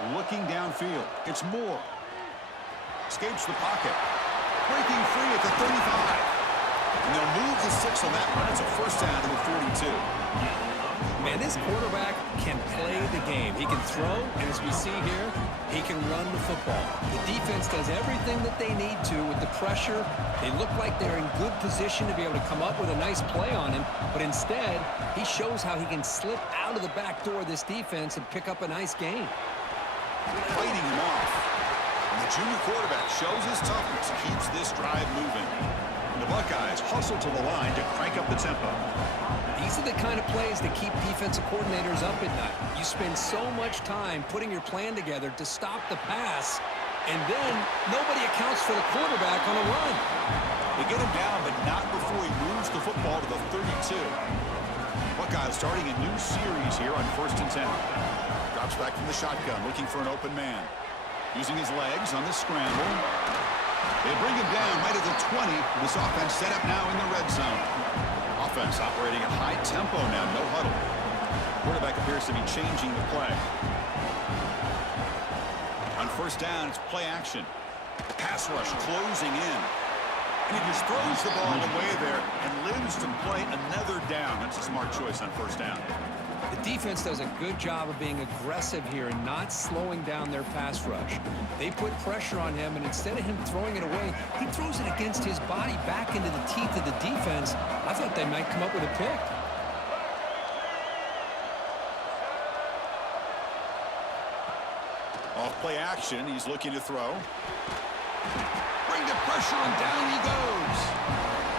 Looking downfield. It's Moore. Escapes the pocket. Breaking free at the 35. And they'll move the 6 on that run. It's a first down to the 42. Man, this quarterback can play the game. He can throw, and as we see here, he can run the football. The defense does everything that they need to with the pressure. They look like they're in good position to be able to come up with a nice play on him, but instead, he shows how he can slip out of the back door of this defense and pick up a nice gain. Fighting him off. And the junior quarterback shows his toughness, keeps this drive moving. And the Buckeyes hustle to the line to crank up the tempo. These are the kind of plays that keep defensive coordinators up at night. You spend so much time putting your plan together to stop the pass, and then nobody accounts for the quarterback on a run. They get him down, but not before he moves the football to the 32. Buckeyes starting a new series here on 1st and 10. Drops back from the shotgun, looking for an open man. Using his legs on the scramble. They bring him down right at the 20. This offense set up now in the red zone. Offense operating at high tempo now, no huddle. Quarterback appears to be changing the play. On 1st down, it's play action. The pass rush closing in. And he just throws the ball away there and lives to play another down. That's a smart choice on 1st down. The defense does a good job of being aggressive here and not slowing down their pass rush. They put pressure on him, and instead of him throwing it away, he throws it against his body back into the teeth of the defense. I thought they might come up with a pick. Off play action, he's looking to throw. Bring the pressure, and down he goes.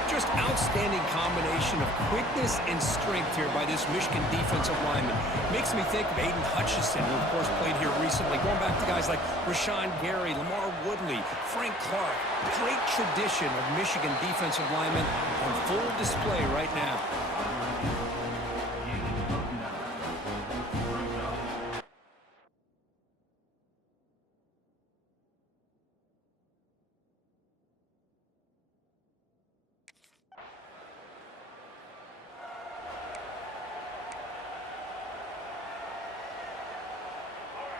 Just outstanding combination of quickness and strength here by this Michigan defensive lineman. Makes me think of Aiden Hutchinson, who, of course, played here recently. Going back to guys like Rashawn Gary, Lamar Woodley, Frank Clark. Great tradition of Michigan defensive linemen on full display right now.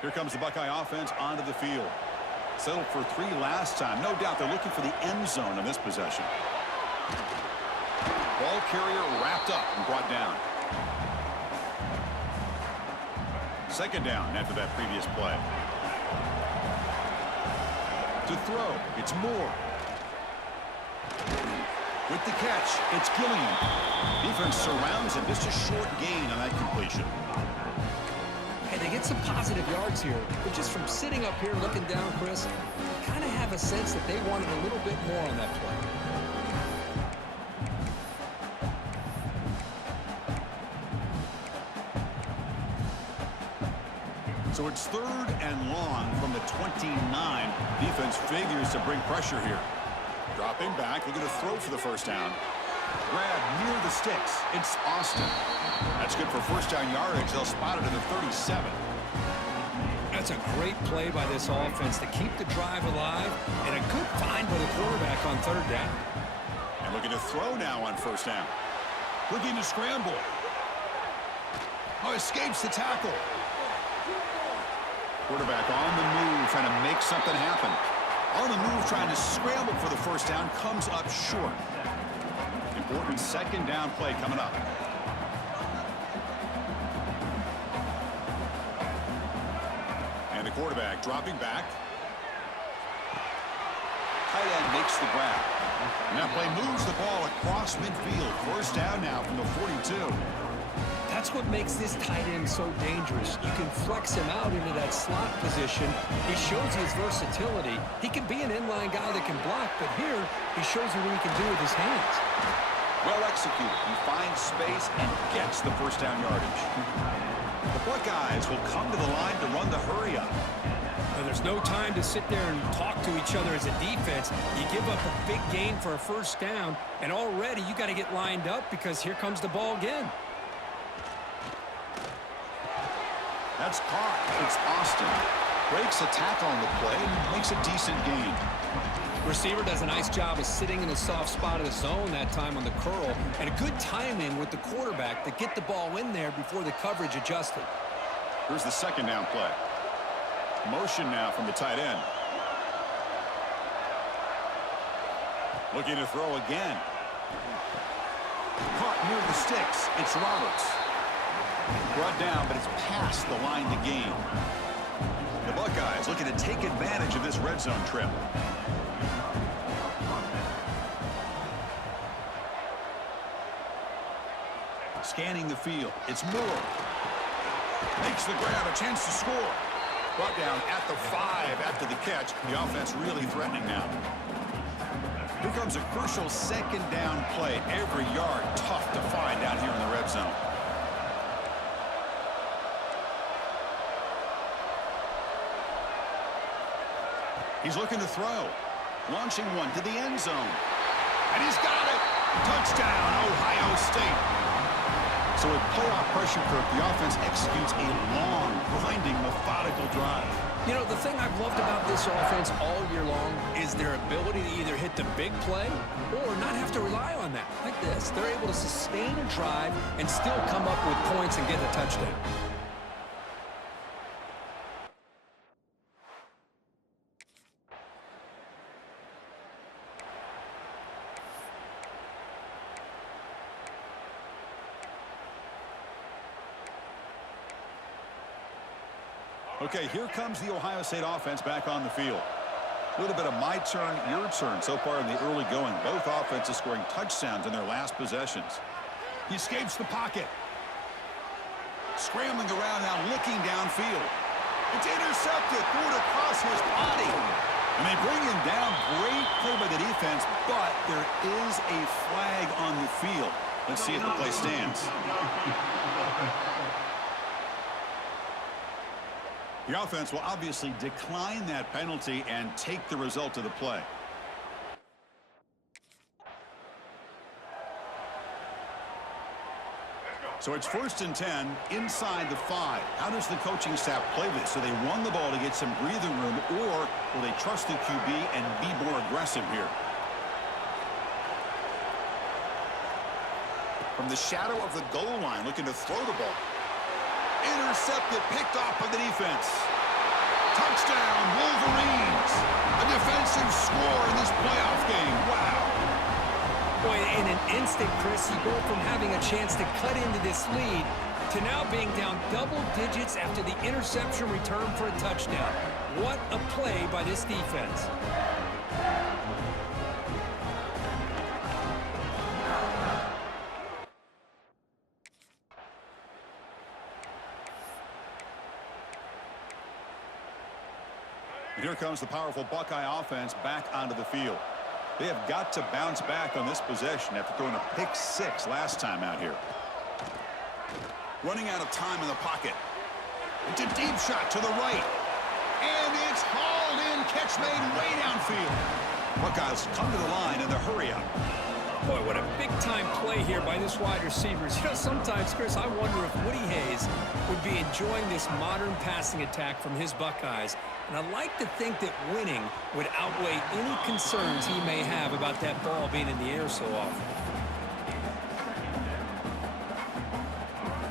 Here comes the Buckeye offense onto the field. Settled for 3 last time. No doubt they're looking for the end zone in this possession. Ball carrier wrapped up and brought down. 2nd down after that previous play. To throw, it's Moore. With the catch, it's Gilliam. Defense surrounds him. Just a short gain on that completion. Hey, they get some positive yards here, but just from sitting up here looking down, Chris, you kind of have a sense that they wanted a little bit more on that play. So it's 3rd and long from the 29. Defense figures to bring pressure here. Dropping back, they're going to throw for the 1st down. Grab near the sticks. It's Austin. That's good for 1st down yardage. They'll spot it at the 37. That's a great play by this offense to keep the drive alive, and a good find by the quarterback on 3rd down. And looking to throw now on 1st down. Looking to scramble. Oh, escapes the tackle. Quarterback on the move, trying to make something happen. On the move, trying to scramble for the 1st down, comes up short. Important 2nd down play coming up. And the quarterback dropping back. Tight end makes the grab. And that play moves the ball across midfield. 1st down now from the 42. That's what makes this tight end so dangerous. You can flex him out into that slot position. He shows his versatility. He can be an inline guy that can block, but here he shows you what he can do with his hands. Well executed. He finds space and gets the 1st down yardage. The Buckeyes will come to the line to run the hurry up. Now, there's no time to sit there and talk to each other as a defense. You give up a big gain for a 1st down, and already you got to get lined up because here comes the ball again. That's caught. It's Austin. Breaks a tackle on the play and makes a decent gain. Receiver does a nice job of sitting in the soft spot of the zone that time on the curl, and a good timing with the quarterback to get the ball in there before the coverage adjusted. Here's the 2nd down play. Motion now from the tight end. Looking to throw again. Caught near the sticks. It's Roberts. Brought down, but it's past the line to gain. The Buckeyes looking to take advantage of this red zone trip. Scanning the field. It's Moore. Makes the grab, a chance to score. Brought down at the 5 after the catch. The offense really threatening now. Here comes a crucial second down play. Every yard tough to find down here in the red zone. He's looking to throw. Launching one to the end zone. And he's got it. Touchdown, Ohio State. So with playoff pressure, Kirk, the offense executes a long, grinding, methodical drive. You know, the thing I've loved about this offense all year long is their ability to either hit the big play or not have to rely on that. Like this, they're able to sustain a drive and still come up with points and get a touchdown. Okay, here comes the Ohio State offense back on the field. A little bit of my turn, your turn so far in the early going. Both offenses scoring touchdowns in their last possessions. He escapes the pocket. Scrambling around now, looking downfield. It's intercepted, threw it across his body. And they bring him down. Great play by the defense, but there is a flag on the field. Let's see if the play stands. The offense will obviously decline that penalty and take the result of the play. So it's 1st and 10 inside the 5. How does the coaching staff play this? So they run the ball to get some breathing room, or will they trust the QB and be more aggressive here? From the shadow of the goal line, looking to throw the ball. Intercepted, picked off by the defense. Touchdown, Wolverines. A defensive score in this playoff game. Wow. Boy, in an instant, Chris, you go from having a chance to cut into this lead to now being down double digits after the interception return for a touchdown. What a play by this defense. Here comes the powerful Buckeye offense back onto the field. They have got to bounce back on this possession after throwing a pick 6 last time out here. Running out of time in the pocket. It's a deep shot to the right. And it's hauled in. Catch made way downfield. Buckeyes come to the line in the hurry up. Boy, what a big-time play here by this wide receivers. You know, sometimes, Chris, I wonder if Woody Hayes would be enjoying this modern passing attack from his Buckeyes. And I like to think that winning would outweigh any concerns he may have about that ball being in the air so often.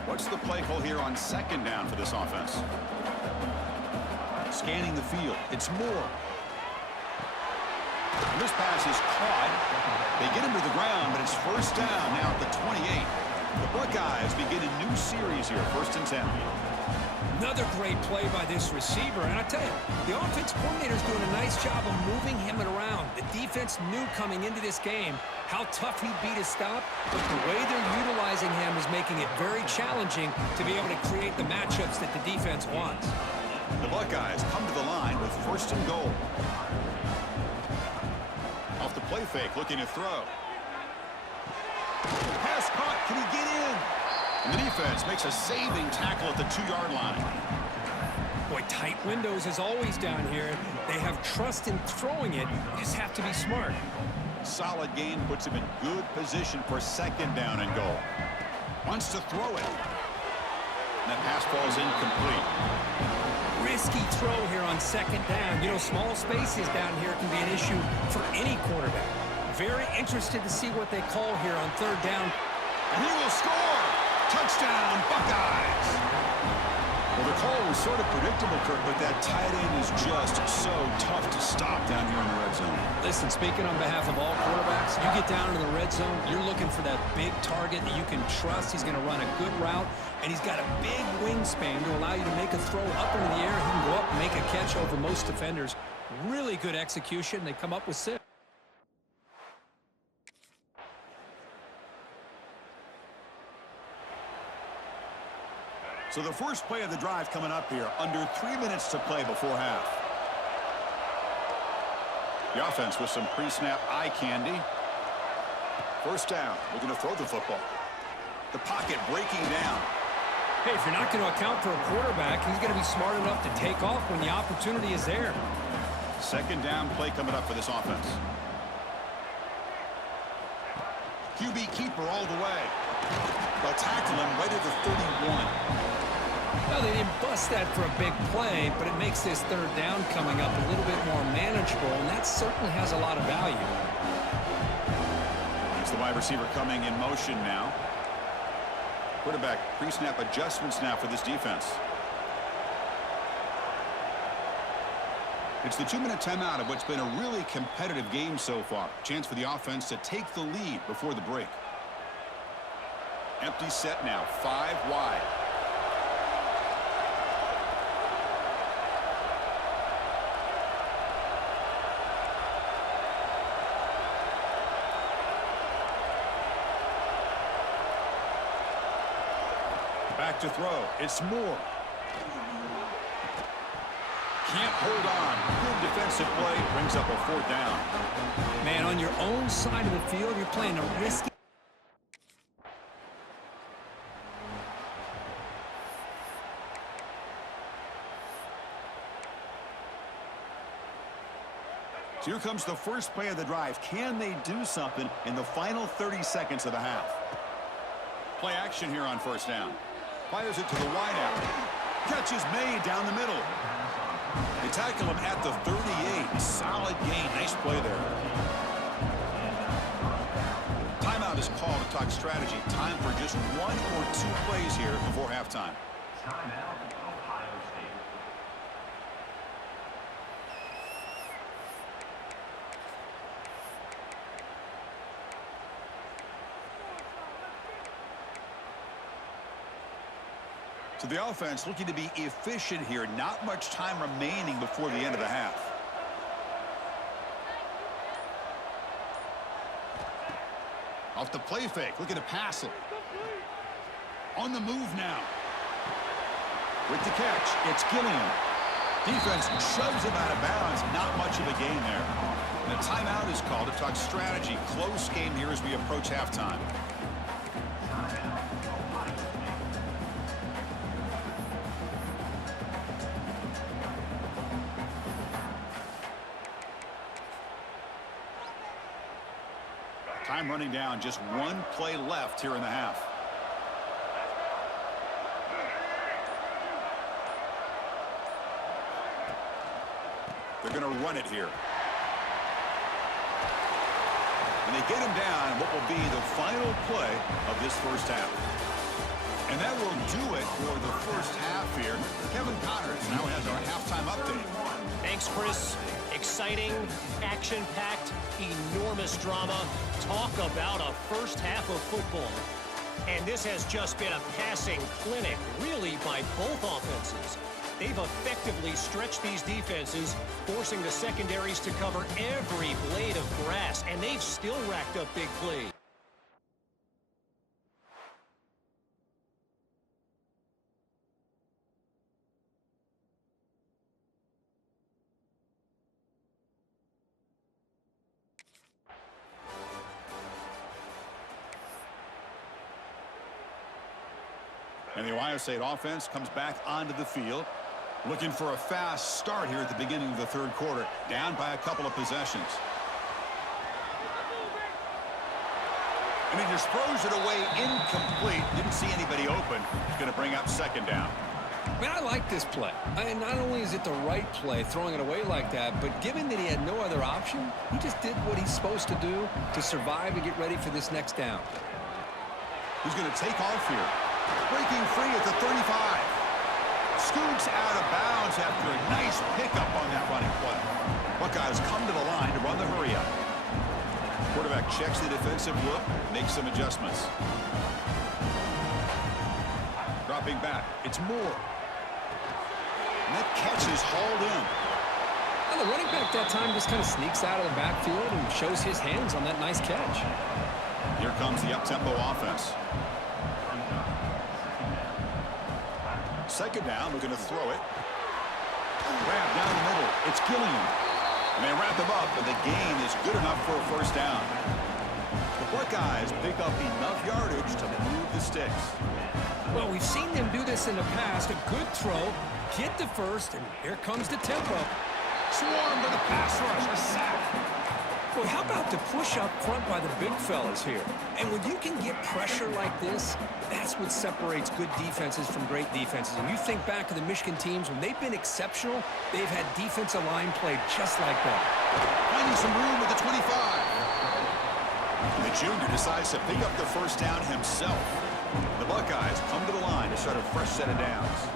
What's the play call here on 2nd down for this offense? Scanning the field. It's Moore. And this pass is caught. They get him to the ground, but it's 1st down now at the 28. The Buckeyes begin a new series here, 1st and 10. Another great play by this receiver. And I tell you, the offense coordinator's doing a nice job of moving him around. The defense knew coming into this game how tough he'd be to stop, but the way they're utilizing him is making it very challenging to be able to create the matchups that the defense wants. The Buckeyes come to the line with 1st and goal. Off the play fake, looking to throw. Pass caught. Can he get in? And the defense makes a saving tackle at the 2-yard line. Boy, tight windows as always down here. They have trust in throwing it. You just have to be smart. Solid gain puts him in good position for 2nd down and goal. Wants to throw it. And that pass falls incomplete. Risky throw here on 2nd down. You know, small spaces down here can be an issue for any quarterback. Very interested to see what they call here on 3rd down. And he will score! Touchdown, Buckeyes! Well, the call was sort of predictable, Kurt, but that tight end is just so tough to stop down here in the red zone. Listen, speaking on behalf of all quarterbacks, you get down into the red zone, you're looking for that big target that you can trust. He's going to run a good route, and he's got a big wingspan to allow you to make a throw up into the air. He can go up and make a catch over most defenders. Really good execution. They come up with 6. So the first play of the drive coming up here, under 3 minutes to play before half. The offense with some pre-snap eye candy. First down, looking to throw the football. The pocket breaking down. Hey, if you're not going to account for a quarterback, he's going to be smart enough to take off when the opportunity is there. Second down play coming up for this offense. QB keeper all the way. They'll tackle him right at the 31. Well, they didn't bust that for a big play, but it makes this third down coming up a little bit more manageable, and that certainly has a lot of value. It's the wide receiver coming in motion now. Quarterback pre-snap adjustments now for this defense. It's the 2-minute timeout of what's been a really competitive game so far. Chance for the offense to take the lead before the break. Empty set now, 5 wide. Back to throw. It's Moore. Can't hold on. Good defensive play. Brings up a 4th down. Man, on your own side of the field, you're playing a risky. So here comes the first play of the drive. Can they do something in the final 30 seconds of the half? Play action here on first down. Fires it to the wideout. Catch is made down the middle. They tackle him at the 38. Solid gain. Nice play there. Timeout is called to talk strategy. Time for just 1 or 2 plays here before halftime. Timeout, Ohio State. So the offense looking to be efficient here. Not much time remaining before the end of the half. Off the play fake, looking to pass it. On the move now. With the catch, it's Gilliam. Defense shoves him out of bounds. Not much of a gain there. And a timeout is called to talk strategy. Close game here as we approach halftime. Time running down, just 1 play left here in the half. They're going to run it here. And they get him down in what will be the final play of this first half. And that will do it for the first half here. Kevin Connors now has our halftime update. Thanks, Chris. Exciting, action-packed, enormous drama. Talk about a first half of football. And this has just been a passing clinic, really, by both offenses. They've effectively stretched these defenses, forcing the secondaries to cover every blade of grass, and they've still racked up big plays. And the Ohio State offense comes back onto the field, looking for a fast start here at the beginning of the third quarter, down by a couple of possessions. And he just throws it away incomplete. Didn't see anybody open. He's going to bring up second down. Man, I like this play. And not only is it the right play, throwing it away like that, but given that he had no other option, he just did what he's supposed to do to survive and get ready for this next down. He's going to take off here. Breaking free at the 35. Scoots out of bounds after a nice pickup on that running play. Buckeyes come to the line to run the hurry-up. Quarterback checks the defensive look, makes some adjustments. Dropping back, it's Moore. And that catch is hauled in. Well, the running back that time just kind of sneaks out of the backfield and shows his hands on that nice catch. Here comes the up-tempo offense. Second down, looking to throw it. Grab down the middle. It's Gilliam. And they wrap him up, but the gain is good enough for a first down. The Buckeyes pick up enough yardage to move the sticks. Well, we've seen them do this in the past. A good throw, get the first, and here comes the tempo. Swarm to the pass rush, a sack. Well, how about the push up front by the big fellas here? And when you can get pressure like this, that's what separates good defenses from great defenses. And you think back to the Michigan teams, when they've been exceptional, they've had defensive line play just like that. Finding some room at the 25. The junior decides to pick up the first down himself. The Buckeyes come to the line to start a fresh set of downs.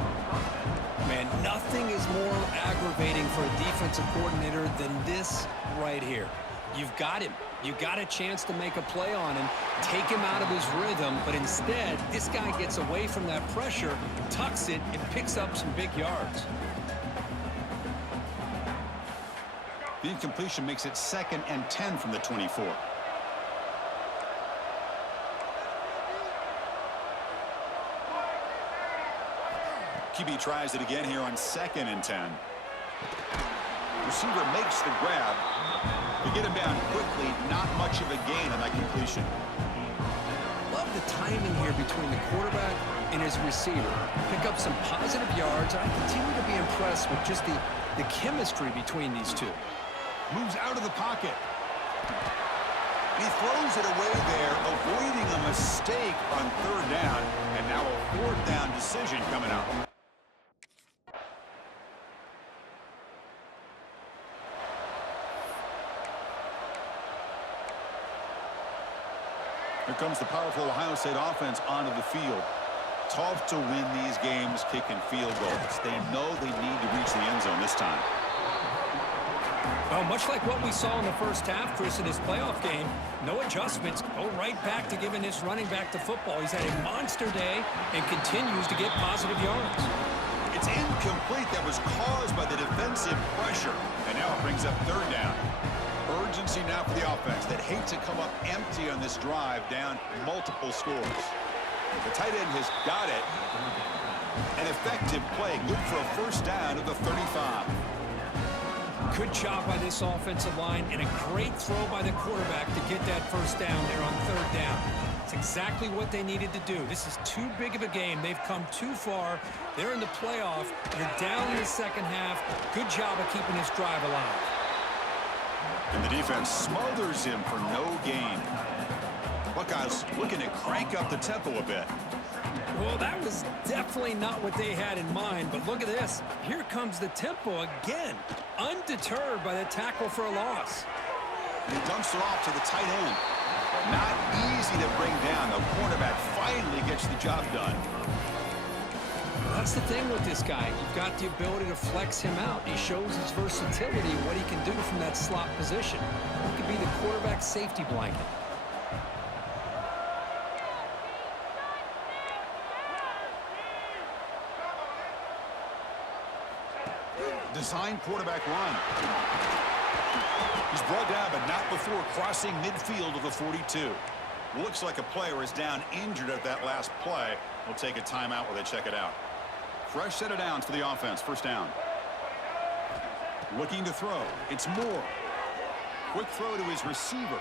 Man, nothing is more aggravating for a defensive coordinator than this right here. You've got him. You got a chance to make a play on him, take him out of his rhythm, but instead, this guy gets away from that pressure, tucks it, and picks up some big yards. The incompletion makes it 2nd and 10 from the 24. QB tries it again here on 2nd and 10. Receiver makes the grab. To get him down quickly, not much of a gain on that completion. Love the timing here between the quarterback and his receiver. Pick up some positive yards, and I continue to be impressed with just the chemistry between these two. Moves out of the pocket. And he throws it away there, avoiding a mistake on 3rd down, and now a 4th down decision coming out. Here comes the powerful Ohio State offense onto the field. Tough to win these games kicking field goals. They know they need to reach the end zone this time. Well, much like what we saw in the first half, Chris, in his playoff game, no adjustments. Go right back to giving his running back the football. He's had a monster day and continues to get positive yards. It's incomplete. That was caused by the defensive pressure. And now it brings up 3rd down. Urgency now for the offense that hate to come up empty on this drive, down multiple scores. The tight end has got it. An effective play, good for a first down at the 35. Good job by this offensive line and a great throw by the quarterback to get that first down there on 3rd down. It's exactly what they needed to do. This is too big of a game. They've come too far. They're in the playoff. They're down in the second half. Good job of keeping this drive alive. And the defense smothers him for no gain. Buckeyes looking to crank up the tempo a bit. Well, that was definitely not what they had in mind, but look at this. Here comes the tempo again, undeterred by the tackle for a loss. He dumps it off to the tight end. Not easy to bring down. The cornerback finally gets the job done. That's the thing with this guy. You've got the ability to flex him out. He shows his versatility and what he can do from that slot position. He could be the quarterback's safety blanket. Design quarterback run. He's brought down, but not before crossing midfield of the 42. Looks like a player is down injured at that last play. We'll take a timeout while they check it out. Fresh set of downs for the offense. First down. Looking to throw. It's Moore. Quick throw to his receiver.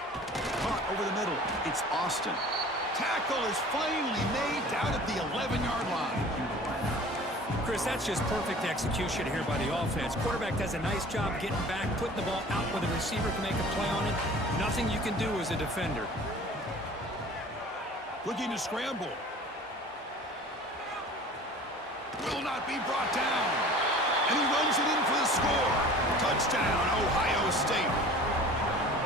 Caught over the middle. It's Austin. Tackle is finally made down at the 11-yard line. Chris, that's just perfect execution here by the offense. Quarterback does a nice job getting back, putting the ball out where the receiver can make a play on it. Nothing you can do as a defender. Looking to scramble. Will not be brought down. And he runs it in for the score. Touchdown, Ohio State.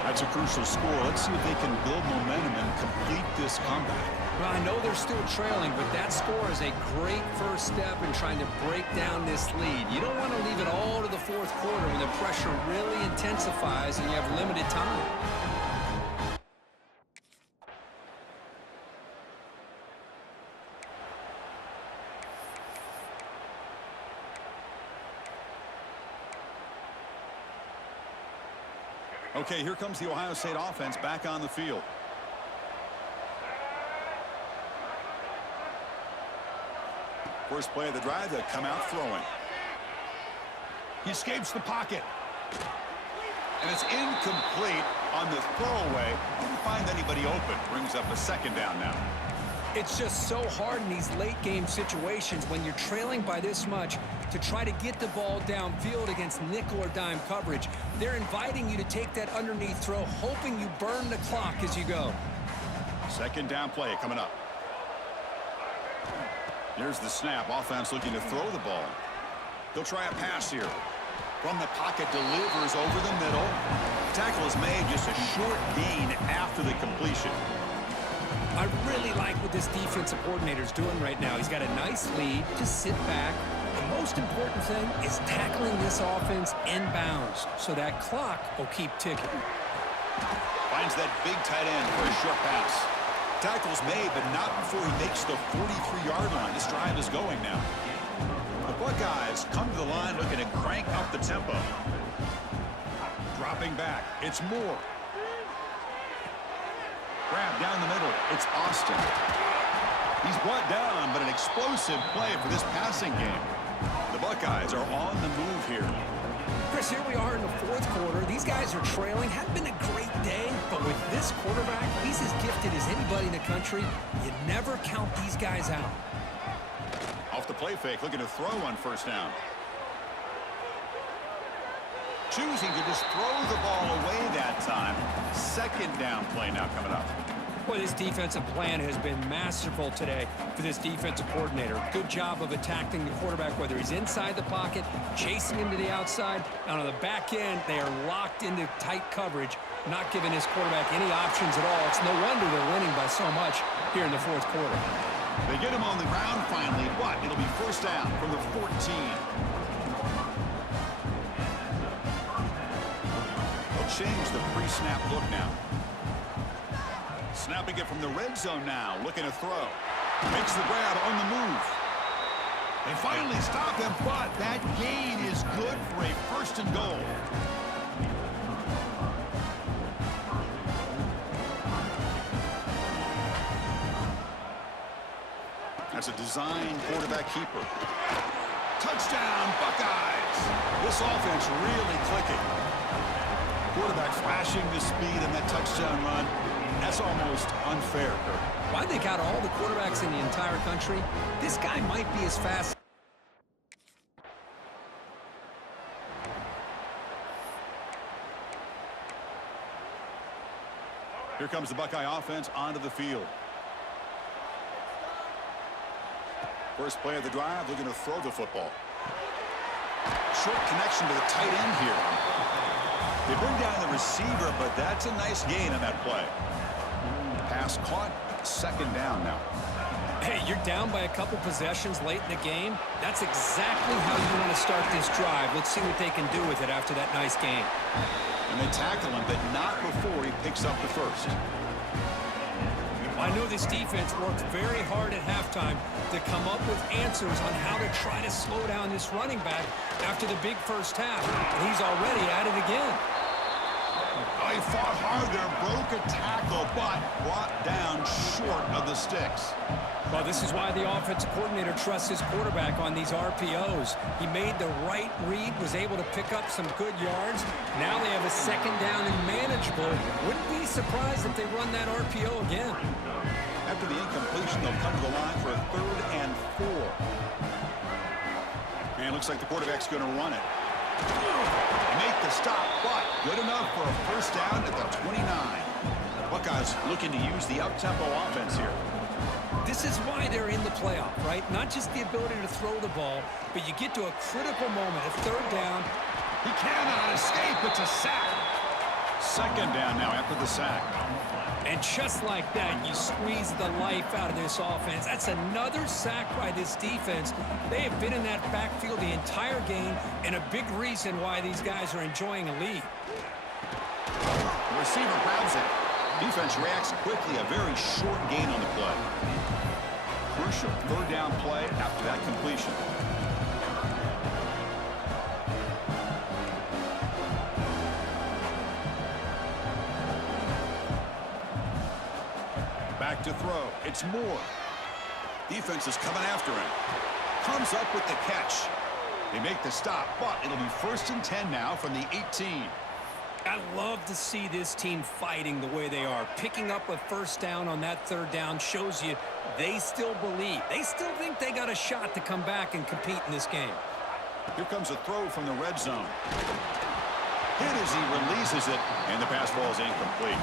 That's a crucial score. Let's see if they can build momentum and complete this comeback. Well, I know they're still trailing, but that score is a great first step in trying to break down this lead. You don't want to leave it all to the fourth quarter when the pressure really intensifies and you have limited time. Okay, here comes the Ohio State offense back on the field. First play of the drive, they come out throwing. He escapes the pocket. And it's incomplete on the throwaway. Didn't find anybody open. Brings up a second down now. It's just so hard in these late game situations when you're trailing by this much to try to get the ball downfield against nickel or dime coverage. They're inviting you to take that underneath throw, hoping you burn the clock as you go. Second down play coming up. Here's the snap. Offense looking to throw the ball. They'll try a pass here. From the pocket, delivers over the middle. Tackle is made, just a short gain after the completion. I really like what this defensive coordinator is doing right now. He's got a nice lead. Just sit back. The most important thing is tackling this offense inbounds so that clock will keep ticking. Finds that big tight end for a short pass. Tackle's made, but not before he makes the 43-yard line. This drive is going now. The Buckeyes come to the line looking to crank up the tempo. Dropping back. It's Moore. Grab down the middle. It's Austin. He's brought down, but an explosive play for this passing game. The Buckeyes are on the move here. Chris, here we are in the fourth quarter. These guys are trailing. Hadn't been a great day, but with this quarterback, he's as gifted as anybody in the country. You never count these guys out. Off the play fake, looking to throw on first down. Choosing to just throw the ball away that time. Second down play now coming up. Well, this defensive plan has been masterful today for this defensive coordinator. Good job of attacking the quarterback, whether he's inside the pocket, chasing him to the outside. And on the back end, they are locked into tight coverage, not giving his quarterback any options at all. It's no wonder they're winning by so much here in the fourth quarter. They get him on the ground finally, but it'll be first down from the 14. They'll change the pre-snap look now. Snapping it from the red zone now, looking to throw. Makes the grab on the move. They finally stop him, but that gain is good for a first and goal. That's a design quarterback keeper. Touchdown, Buckeyes! This offense really clicking. Quarterback flashing the speed in that touchdown run. That's almost unfair, Kirk. Why they got all the quarterbacks in the entire country? This guy might be as fast. Here comes the Buckeye offense onto the field. First play of the drive, looking to throw the football. Short connection to the tight end here. They bring down the receiver, but that's a nice gain on that play. Pass caught, second down now. Hey, you're down by a couple possessions late in the game. That's exactly how you want to start this drive. Let's see what they can do with it after that nice game. And they tackle him, but not before he picks up the first. I know this defense worked very hard at halftime to come up with answers on how to try to slow down this running back after the big first half. And he's already at it again. Oh, he fought hard there, broke a tackle, but brought down short of the sticks. Well, this is why the offensive coordinator trusts his quarterback on these RPOs. He made the right read, was able to pick up some good yards. Now they have a second down and manageable. Wouldn't be surprised if they run that RPO again. After the incompletion, they'll come to the line for a 3rd and 4. And it looks like the quarterback's going to run it. Make the stop, but good enough for a first down at the 29. Buckeyes looking to use the up-tempo offense here. This is why they're in the playoff, right? Not just the ability to throw the ball, but you get to a critical moment, a 3rd down. He cannot escape. It's a sack. Second down now after the sack. And just like that, you squeeze the life out of this offense. That's another sack by this defense. They have been in that backfield the entire game, and a big reason why these guys are enjoying a lead. The receiver grabs it. Defense reacts quickly. A very short gain on the play. Crucial third down play after that completion. Back to throw. It's Moore. Defense is coming after him. Comes up with the catch. They make the stop, but it'll be 1st and 10 now from the 18. I love to see this team fighting the way they are. Picking up a first down on that third down shows you they still believe. They still think they got a shot to come back and compete in this game. Here comes a throw from the red zone. Hit as he releases it, and the pass ball is incomplete.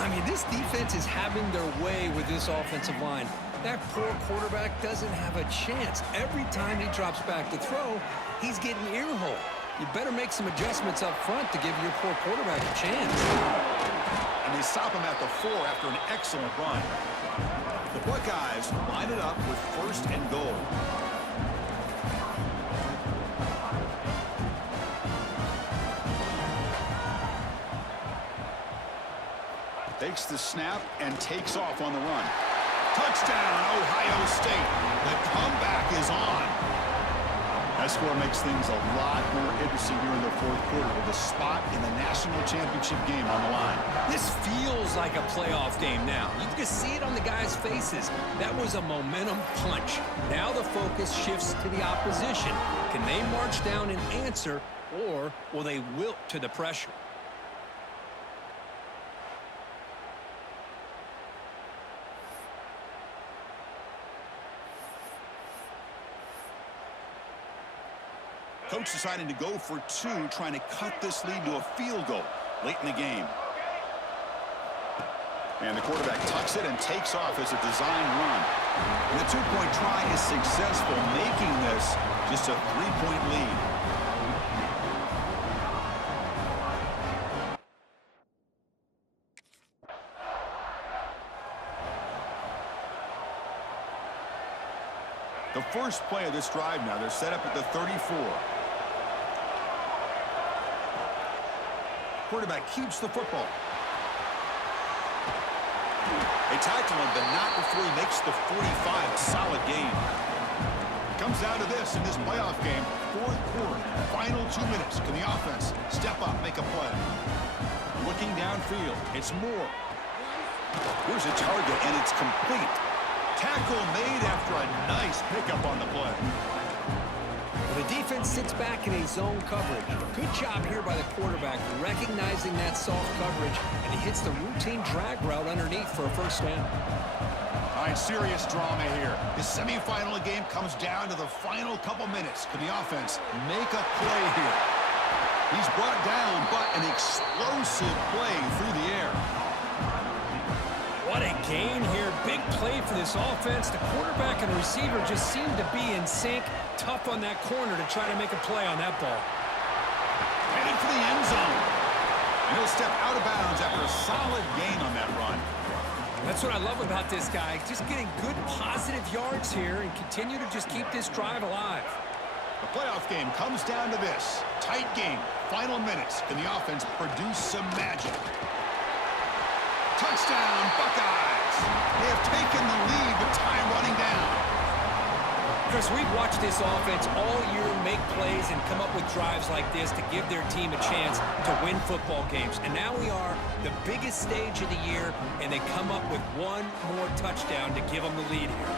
I mean, this defense is having their way with this offensive line. That poor quarterback doesn't have a chance. Every time he drops back to throw, he's getting ear-hole. You better make some adjustments up front to give your poor quarterback a chance. And they stop him at the 4 after an excellent run. The Buckeyes line it up with 1st and goal. Takes the snap and takes off on the run. Touchdown, Ohio State. The comeback is on. That score makes things a lot more interesting here in the 4th quarter with a spot in the national championship game on the line. This feels like a playoff game now. You can just see it on the guys' faces. That was a momentum punch. Now the focus shifts to the opposition. Can they march down and answer, or will they wilt to the pressure? Coach deciding to go for 2, trying to cut this lead to a field goal late in the game. And the quarterback tucks it and takes off as a design run. And the 2-point try is successful, making this just a 3-point lead. The first play of this drive now, they're set up at the 34. Quarterback keeps the football. They tackle him, but not before he makes the 45. A solid gain. It comes down to this in this playoff game. 4th quarter, final 2 minutes. Can the offense step up, make a play? Looking downfield, it's Moore. Here's a target, and it's complete. Tackle made after a nice pickup on the play. The defense sits back in a zone coverage. Good job here by the quarterback recognizing that soft coverage, and he hits the routine drag route underneath for a first down. All right, serious drama here. The semifinal game comes down to the final couple minutes. Can the offense make a play here? He's brought down, but an explosive play through the air. What a gain here. Big play for this offense. The quarterback and receiver just seem to be in sync. Tough on that corner to try to make a play on that ball. Headed for the end zone. And he'll step out of bounds after a solid gain on that run. That's what I love about this guy. Just getting good positive yards here and continue to just keep this drive alive. The playoff game comes down to this. Tight game. Final minutes. Can the offense produce some magic? Touchdown, Buckeyes. They have taken the lead with time running down. Chris, we've watched this offense all year make plays and come up with drives like this to give their team a chance to win football games. And now we are the biggest stage of the year, and they come up with one more touchdown to give them the lead here.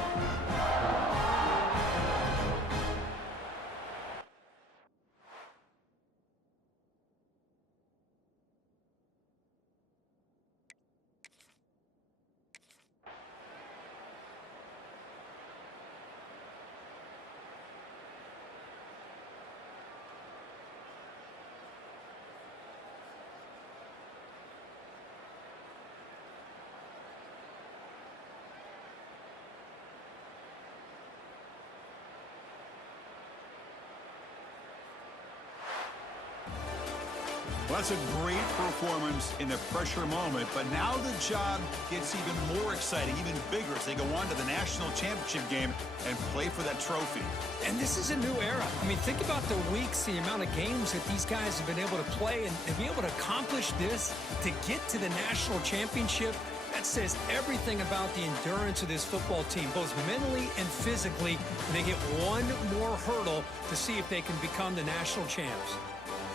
That's a great performance in a pressure moment, but now the job gets even more exciting, even bigger as they go on to the national championship game and play for that trophy. And this is a new era. I mean, think about the weeks, the amount of games that these guys have been able to play and be able to accomplish this to get to the national championship. That says everything about the endurance of this football team, both mentally and physically. And they get one more hurdle to see if they can become the national champs.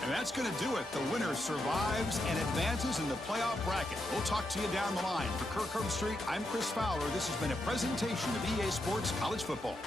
And that's going to do it. The winner survives and advances in the playoff bracket. We'll talk to you down the line. For Kirk Herbstreit, I'm Chris Fowler. This has been a presentation of EA Sports College Football.